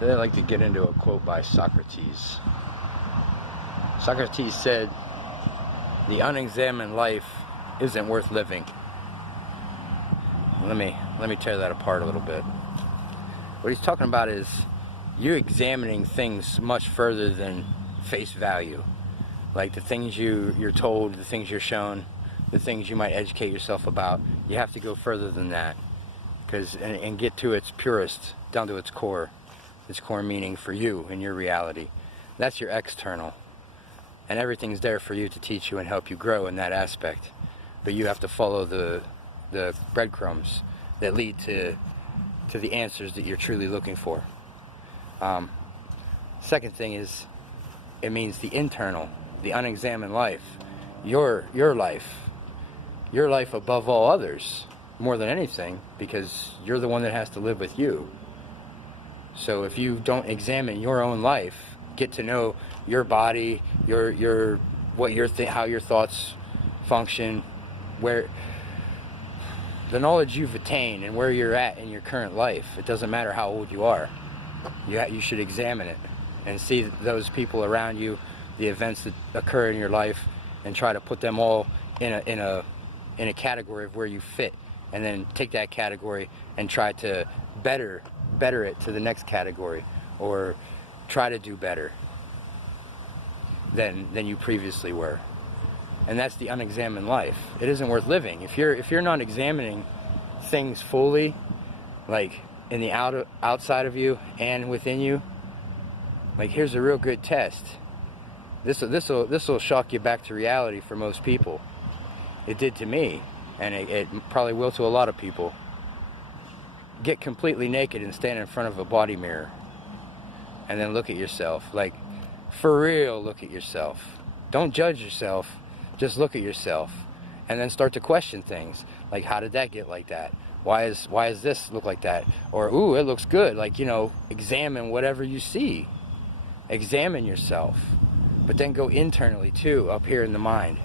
Today I'd like to get into a quote by Socrates. Socrates said, "The unexamined life isn't worth living." Let me tear that apart a little bit. What he's talking about is you examining things much further than face value. Like the things you're told, the things you're shown, the things you might educate yourself about. You have to go further than that, and get to its purest, down to its core meaning for you and your reality. That's your external, and everything's there for you to teach you and help you grow in that aspect. But you have to follow the breadcrumbs that lead to the answers that you're truly looking for. Second thing is, it means the internal, the unexamined life, your life above all others, more than anything, because you're the one that has to live with you. So if you don't examine your own life, get to know your body, how your thoughts function, where the knowledge you've attained and where you're at in your current life, it doesn't matter how old you are. You should examine it and see those people around you, the events that occur in your life, and try to put them all in a category of where you fit, and then take that category and try to better it to the next category, or try to do better than you previously were. And that's the unexamined life. It isn't worth living if you're not examining things fully, like in the outside of you and within you. Like, here's a real good test. This will shock you back to reality for most people. It did to me, and it probably will to a lot of people. Get completely naked and stand in front of a body mirror, and then look at yourself. Like, for real, look at yourself. Don't judge yourself. Just look at yourself, and then start to question things. Like, how did that get like that? Why is this look like that? Or, ooh, it looks good. Like, examine whatever you see. Examine yourself. But then go internally too, up here in the mind.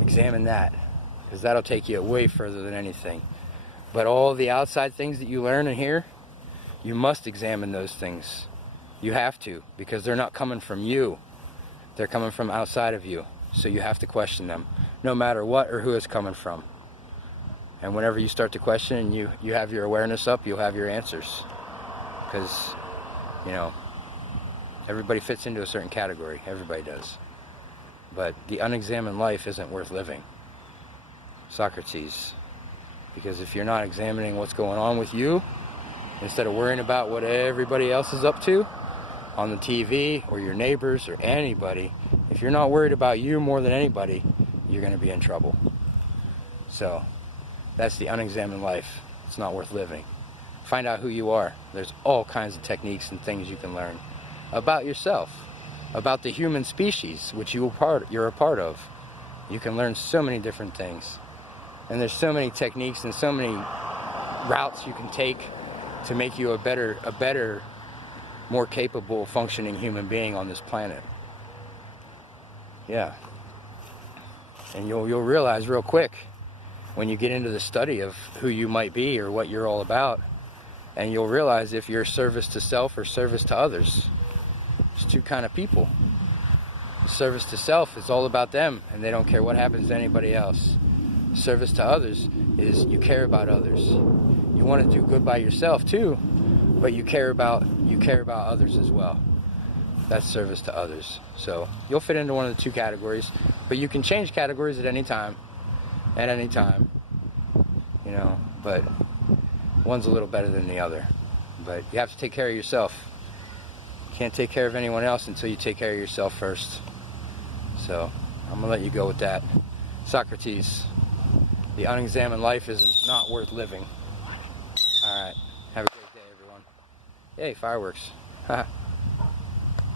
Examine that, because that'll take you way further than anything. But all the outside things that you learn in here, you must examine those things. You have to, because they're not coming from you. They're coming from outside of you. So you have to question them, no matter what or who it's coming from. And whenever you start to question and you have your awareness up, you'll have your answers. Because, everybody fits into a certain category. Everybody does. But the unexamined life isn't worth living. Socrates. Because if you're not examining what's going on with you, instead of worrying about what everybody else is up to on the TV or your neighbors or anybody, if you're not worried about you more than anybody, you're going to be in trouble. So that's the unexamined life. It's not worth living. Find out who you are. There's all kinds of techniques and things you can learn about yourself, about the human species, which you're a part of. You can learn so many different things. And there's so many techniques and so many routes you can take to make you a better, more capable, functioning human being on this planet. Yeah. And you'll realize real quick when you get into the study of who you might be or what you're all about, and you'll realize if you're service to self or service to others. There's two kind of people. Service to self is all about them, and they don't care what happens to anybody else. Service to others is you care about others. You want to do good by yourself too, but you care about others as well. That's service to others. So you'll fit into one of the two categories, but you can change categories at any time. But one's a little better than the other. But you have to take care of yourself. You can't take care of anyone else until you take care of yourself first. So I'm gonna let you go with that. Socrates. The unexamined life is not worth living. Alright, have a great day, everyone. Yay, fireworks. Haha.